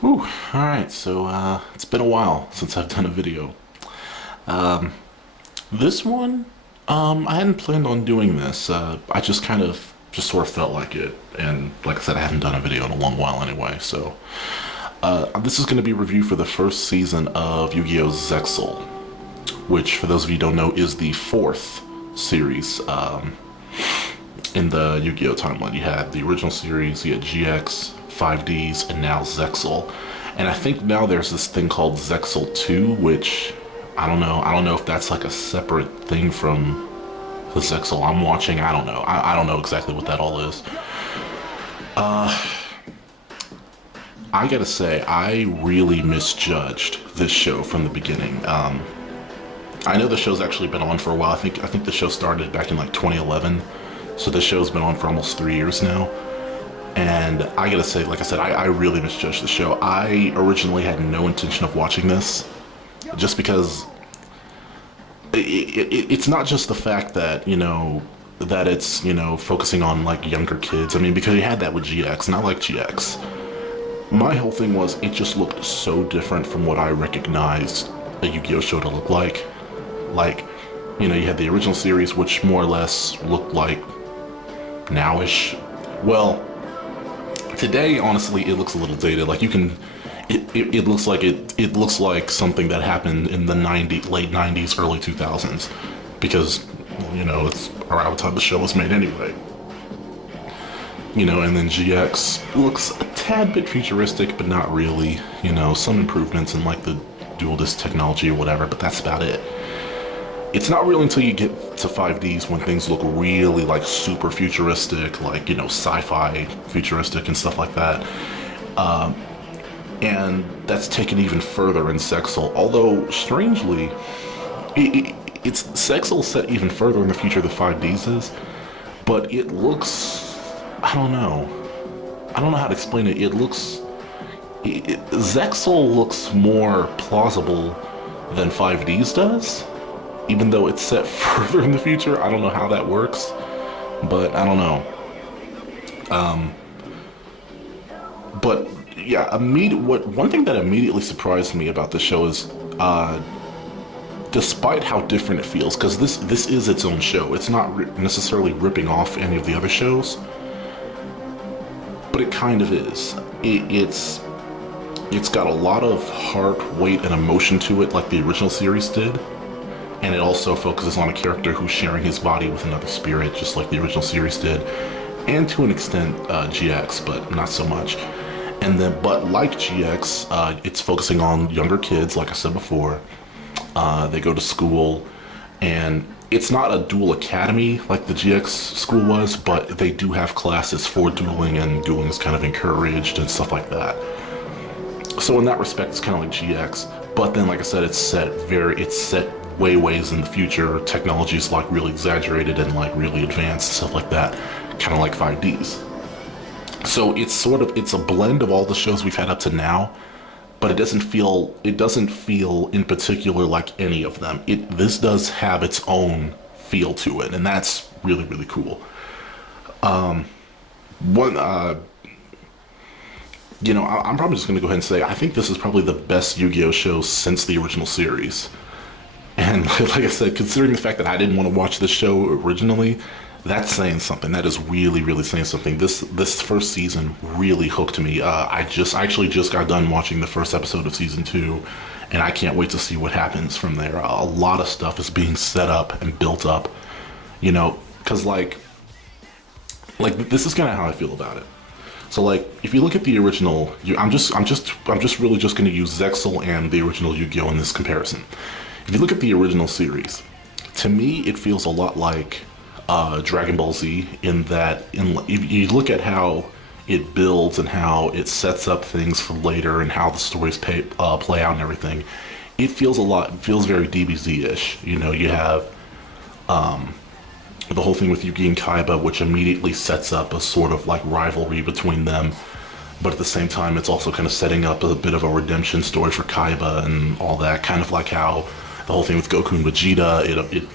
Whew, alright, so it's been a while since I've done a video. Um, this one, I hadn't planned on doing this. I just kind of, just sort of felt like it. And like I said, I haven't done a video in a long while anyway, so. This is going to be a review for the first season of Yu-Gi-Oh! Zexal, which, for those of you who don't know, is the fourth series in the Yu-Gi-Oh! Timeline. You had the original series, you had GX, 5Ds, and now Zexal. And I think now there's this thing called Zexal 2, which I don't know. I don't know if that's like a separate thing from the Zexal I'm watching. I don't know. I don't know exactly what that all is. I gotta say, I really misjudged this show from the beginning. I know the show's actually been on for a while. I think the show started back in like 2011, so the show's been on for almost 3 years now. And I gotta say, like I said, I really misjudged the show. I originally had no intention of watching this, just because it's not just the fact that, that it's, focusing on like younger kids. I mean, because you had that with GX, and I like GX. My whole thing was, it just looked so different from what I recognized a Yu-Gi-Oh! Show to look like. Like, you had the original series, which more or less looked like nowish. Well, today, honestly, it looks a little dated. Like, it looks like it looks like something that happened in the late 90s, early 2000s, because it's around the time the show was made anyway. And then GX looks a tad bit futuristic, but not really. Some improvements in like the dual disc technology or whatever, but that's about it. It's not really until you get to 5Ds when things look really like super futuristic, like, sci-fi futuristic and stuff like that. And that's taken even further in Zexal, although strangely, it's Zexal set even further in the future than 5Ds is, but it looks, I don't know how to explain it. Zexal looks more plausible than 5Ds does, even though it's set further in the future. I don't know how that works, but I don't know. But yeah, one thing that immediately surprised me about the show is, despite how different it feels, because this is its own show. It's not necessarily ripping off any of the other shows, but it kind of is. It's got a lot of heart, weight, and emotion to it, like the original series did. And it also focuses on a character who's sharing his body with another spirit, just like the original series did, and to an extent GX, but not so much. But like GX, it's focusing on younger kids, like I said before. They go to school, and it's not a duel academy like the GX school was, but they do have classes for dueling, and dueling is kind of encouraged and stuff like that. So in that respect, it's kind of like GX. But then, like I said, it's set ways in the future. Technology's like really exaggerated and like really advanced, stuff like that, kind of like 5Ds. So it's a blend of all the shows we've had up to now, but it doesn't feel in particular like any of them. This does have its own feel to it, and that's really, really cool. I'm probably just gonna go ahead and say I think this is probably the best Yu-Gi-Oh! Show since the original series. And like I said, considering the fact that I didn't want to watch the show originally, that's saying something. That is really, really saying something. This first season really hooked me. I actually just got done watching the first episode of season 2, and I can't wait to see what happens from there. A lot of stuff is being set up and built up, because like this is kind of how I feel about it. So like, if you look at the original, I'm just really just going to use Zexal and the original Yu-Gi-Oh! In this comparison. If you look at the original series, to me it feels a lot like Dragon Ball Z, in that if you look at how it builds and how it sets up things for later and how the stories play out and everything, it feels very DBZ-ish. You have the whole thing with Yugi and Kaiba, which immediately sets up a sort of like rivalry between them, but at the same time it's also kind of setting up a bit of a redemption story for Kaiba and all that, kind of like how the whole thing with Goku and Vegeta,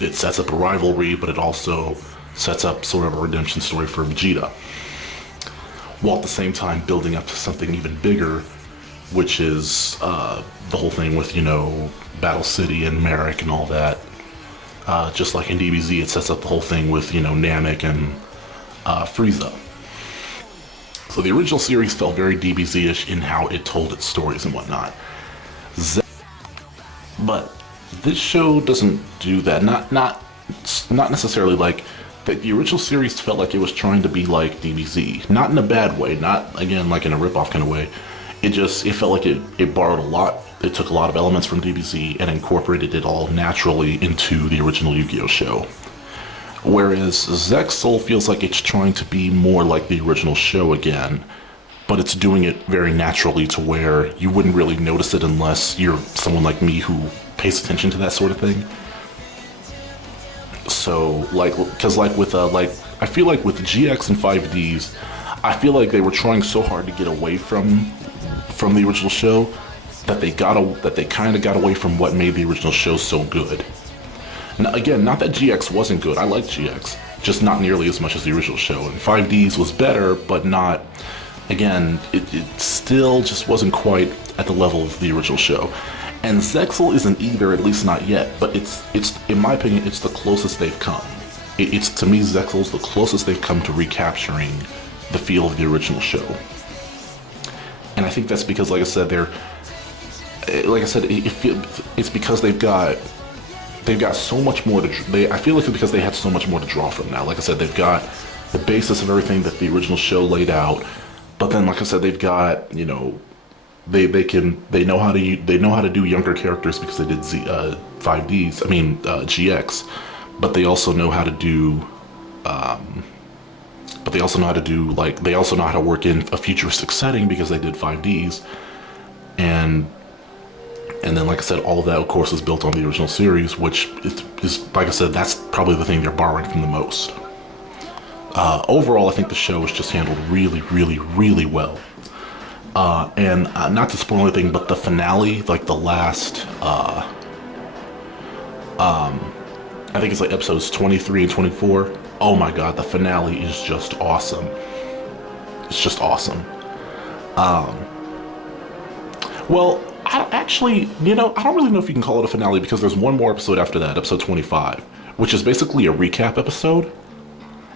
it sets up a rivalry, but it also sets up sort of a redemption story for Vegeta, while at the same time building up to something even bigger which is the whole thing with, Battle City and Merrick and all that. Just like in DBZ, it sets up the whole thing with, Namek and Frieza. So the original series felt very DBZ-ish in how it told its stories and whatnot. But this show doesn't do that. Not necessarily like that. The original series felt like it was trying to be like DBZ, not in a bad way, not again like in a ripoff kind of way. It felt like it borrowed a lot. It took a lot of elements from DBZ and incorporated it all naturally into the original Yu-Gi-Oh show. Whereas Zexal feels like it's trying to be more like the original show again, but it's doing it very naturally to where you wouldn't really notice it unless you're someone like me who pays attention to that sort of thing. So, because I feel like with GX and 5Ds, I feel like they were trying so hard to get away from the original show that they kind of got away from what made the original show so good. Now, again, not that GX wasn't good. I liked GX, just not nearly as much as the original show. And 5Ds was better, but not. Again, it still just wasn't quite at the level of the original show. And Zexal isn't either, at least not yet. But it's in my opinion, it's the closest they've come. It's to me, Zexal's the closest they've come to recapturing the feel of the original show. And I think that's because, like I said, it's because they've got so much more to. I feel like it's because they had so much more to draw from now. Like I said, they've got the basis of everything that the original show laid out, but then, like I said, they've got they know how to do younger characters because they did 5Ds. I mean GX, but they also know how to do. They also know how to work in a futuristic setting because they did 5Ds, and then, like I said, all of that, of course, is built on the original series, which is like I said, that's probably the thing they're borrowing from the most. Overall, I think the show is just handled really, really, really well. And not to spoil anything, but the finale, like the last, I think it's like episodes 23 and 24. Oh my god, the finale is just awesome. It's just awesome. Well, I don't really know if you can call it a finale because there's one more episode after that, episode 25, which is basically a recap episode.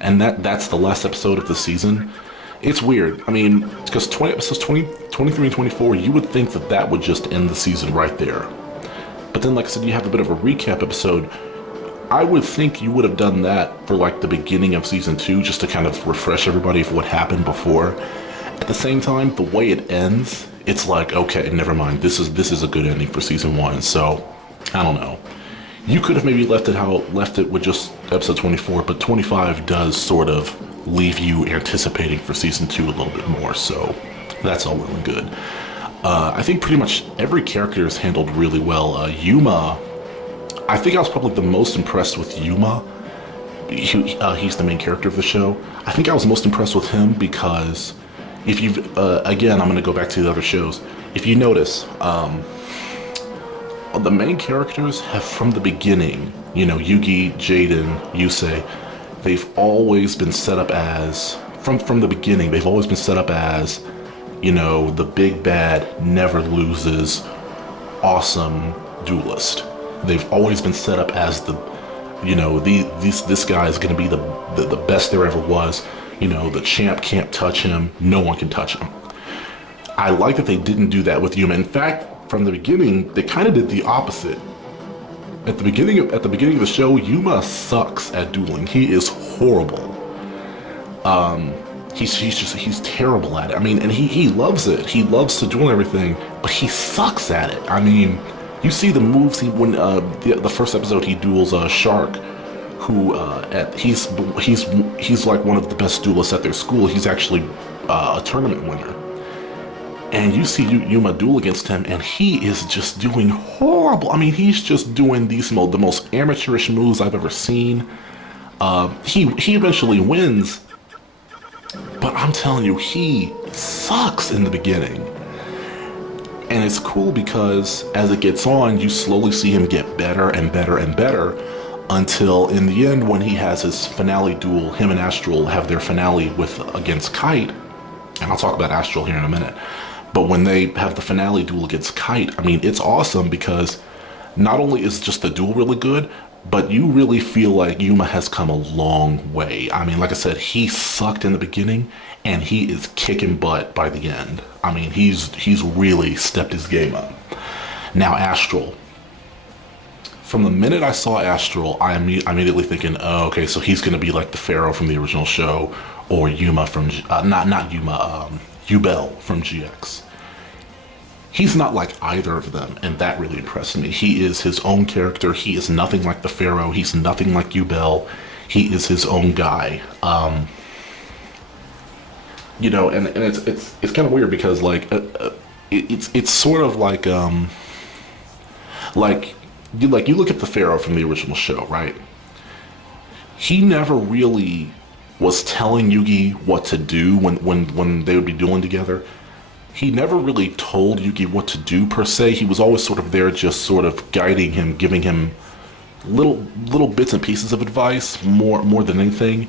And that's the last episode of the season. It's weird. I mean, because episodes 23 and 24, you would think that would just end the season right there. But then, like I said, you have a bit of a recap episode. I would think you would have done that for like the beginning of season 2, just to kind of refresh everybody of what happened before. At the same time, the way it ends, it's like, okay, never mind. This is a good ending for season 1. So, I don't know. You could have maybe left it with just episode 24, but 25 does sort of leave you anticipating for season 2 a little bit more. So, that's all well and good. I think pretty much every character is handled really well. Yuma, I think I was probably the most impressed with Yuma. He's the main character of the show. I think I was most impressed with him because if you've, again, I'm going to go back to the other shows. If you notice, the main characters have from the beginning, Yugi, Jaden, Yusei, they've always been set up as, from the beginning, they've always been set up as, the big bad, never loses, awesome duelist. They've always been set up as this guy is going to be the best there ever was. The champ can't touch him. No one can touch him. I like that they didn't do that with Yuma. In fact, from the beginning, they kind of did the opposite. At the beginning of the show, Yuma sucks at dueling. He is horrible. He's terrible at it. I mean, and he loves it. He loves to duel and everything, but he sucks at it. I mean, you see the moves when the first episode he duels Shark, who he's like one of the best duelists at their school. He's actually a tournament winner. And you see Yuma duel against him, and he is just doing horrible. I mean, he's just doing the most amateurish moves I've ever seen. He eventually wins, but I'm telling you, he sucks in the beginning. And it's cool because as it gets on, you slowly see him get better and better and better until in the end, when he has his finale duel, him and Astral have their finale against Kite, and I'll talk about Astral here in a minute. But when they have the finale duel against Kite, I mean, it's awesome because not only is just the duel really good, but you really feel like Yuma has come a long way. I mean, like I said, he sucked in the beginning, and he is kicking butt by the end. I mean, he's really stepped his game up. Now, Astral. From the minute I saw Astral, I'm immediately thinking, oh, okay, so he's going to be like the Pharaoh from the original show, or Yuma from, not Yuma, Ubel from GX. He's not like either of them, and that really impressed me. He is his own character. He is nothing like the Pharaoh. He's nothing like Ubel. He is his own guy. You know, and it's kind of weird because it's sort of like you look at the Pharaoh from the original show, right? He never really was telling Yugi what to do when they would be dueling together. He never really told Yugi what to do per se. He was always sort of there, just sort of guiding him, giving him little bits and pieces of advice, more than anything.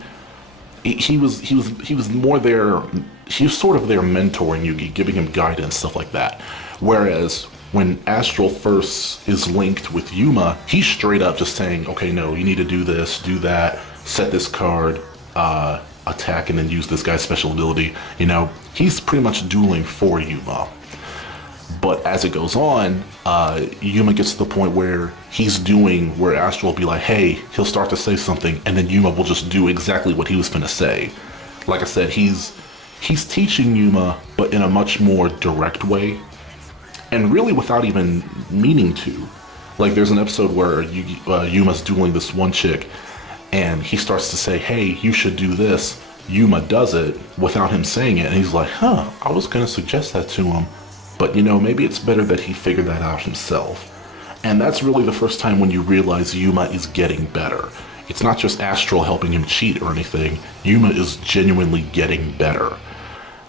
He was more there. He was sort of there mentoring Yugi, giving him guidance, stuff like that. Whereas when Astral first is linked with Yuma, he's straight up just saying, okay, no, you need to do this, do that, set this card, attack, and then use this guy's special ability. You know, he's pretty much dueling for Yuma. But as it goes on, Yuma gets to the point where he's doing where Astral will be like, hey, he'll start to say something, and then Yuma will just do exactly what he was going to say. Like I said, he's teaching Yuma, but in a much more direct way, and really without even meaning to. Like, there's an episode where Yuma's dueling this one chick, and he starts to say, hey, you should do this. Yuma does it without him saying it, and he's like, huh, I was going to suggest that to him. But, you know, maybe it's better that he figured that out himself. And that's really the first time when you realize Yuma is getting better. It's not just Astral helping him cheat or anything. Yuma is genuinely getting better.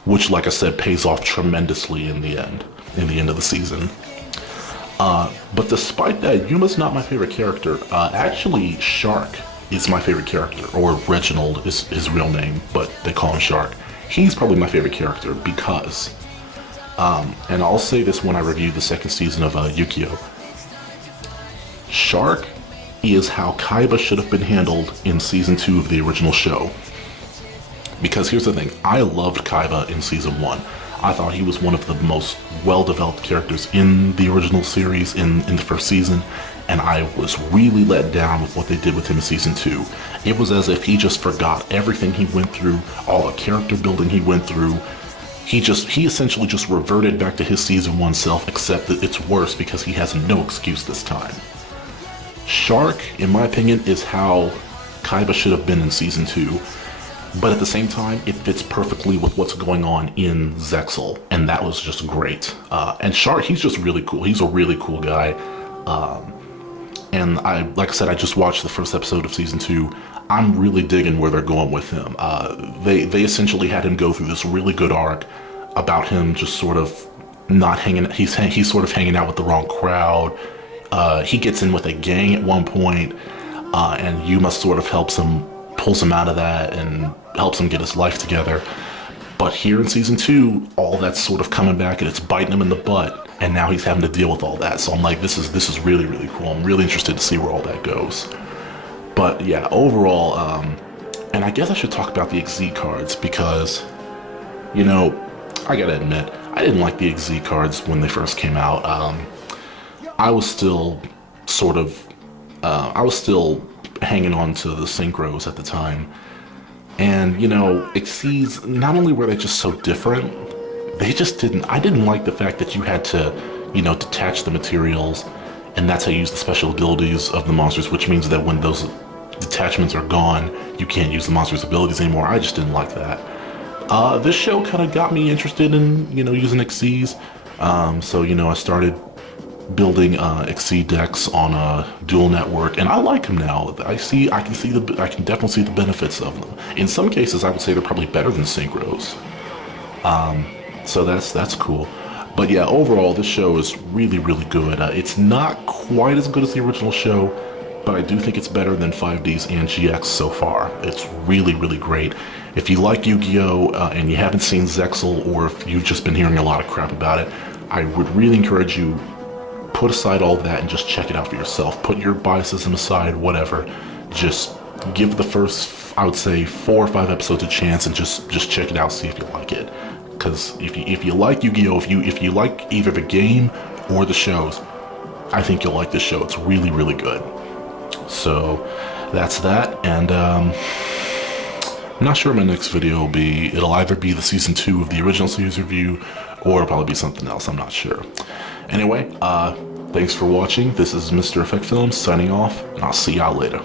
Which, like I said, pays off tremendously in the end of the season. But despite that, Yuma's not my favorite character. Actually, Shark is my favorite character. Or Reginald is his real name, but they call him Shark. He's probably my favorite character because... and I'll say this when I review the second season of Yu-Gi-Oh! Shark is how Kaiba should have been handled in season 2 of the original show. Because here's the thing, I loved Kaiba in season 1. I thought he was one of the most well-developed characters in the original series in the first season, and I was really let down with what they did with him in season 2. It was as if he just forgot everything he went through, all the character building he went through. He essentially just reverted back to his season 1 self, except that it's worse because he has no excuse this time. Shark, in my opinion, is how Kaiba should have been in season 2, but at the same time, it fits perfectly with what's going on in Zexal, and that was just great. And Shark, he's just really cool. He's a really cool guy. And like I said, I just watched the first episode of season 2. I'm really digging where they're going with him. They essentially had him go through this really good arc about him just sort of not hanging. He's sort of hanging out with the wrong crowd. He gets in with a gang at one point, and Yuma sort of pulls him out of that and helps him get his life together. But here in season 2, all that's sort of coming back and it's biting him in the butt, and now he's having to deal with all that. So I'm like, this is really, really cool. I'm really interested to see where all that goes. But yeah, overall, and I guess I should talk about the XZ cards because, you know, I gotta admit, I didn't like the XZ cards when they first came out. I was still hanging on to the synchros at the time. And, you know, XCs, not only were they just so different, I didn't like the fact that you had to, you know, detach the materials, and that's how you use the special abilities of the monsters, which means that when those detachments are gone, you can't use the monster's abilities anymore. I just didn't like that. This show kind of got me interested in, you know, using XCs. So, you know, I started building XC decks on a dual network, and I like them now. I can definitely see the benefits of them. In some cases, I would say they're probably better than synchros. So that's cool. But yeah, overall, this show is really, really good. It's not quite as good as the original show, but I do think it's better than 5Ds and GX so far. It's really, really great. If you like Yu-Gi-Oh! And you haven't seen Zexal, or if you've just been hearing a lot of crap about it, I would really encourage you, put aside all that and just check it out for yourself. Put your biasism aside, whatever. Just give the first, I would say, 4 or 5 episodes a chance and just check it out, see if you like it. Because if you like Yu-Gi-Oh! If you like either the game or the shows, I think you'll like this show. It's really, really good. So that's that, and I'm not sure what my next video will be. It'll either be the season 2 of the original series review, or it'll probably be something else. I'm not sure. Anyway, thanks for watching. This is Mr. Effect Films signing off, and I'll see y'all later.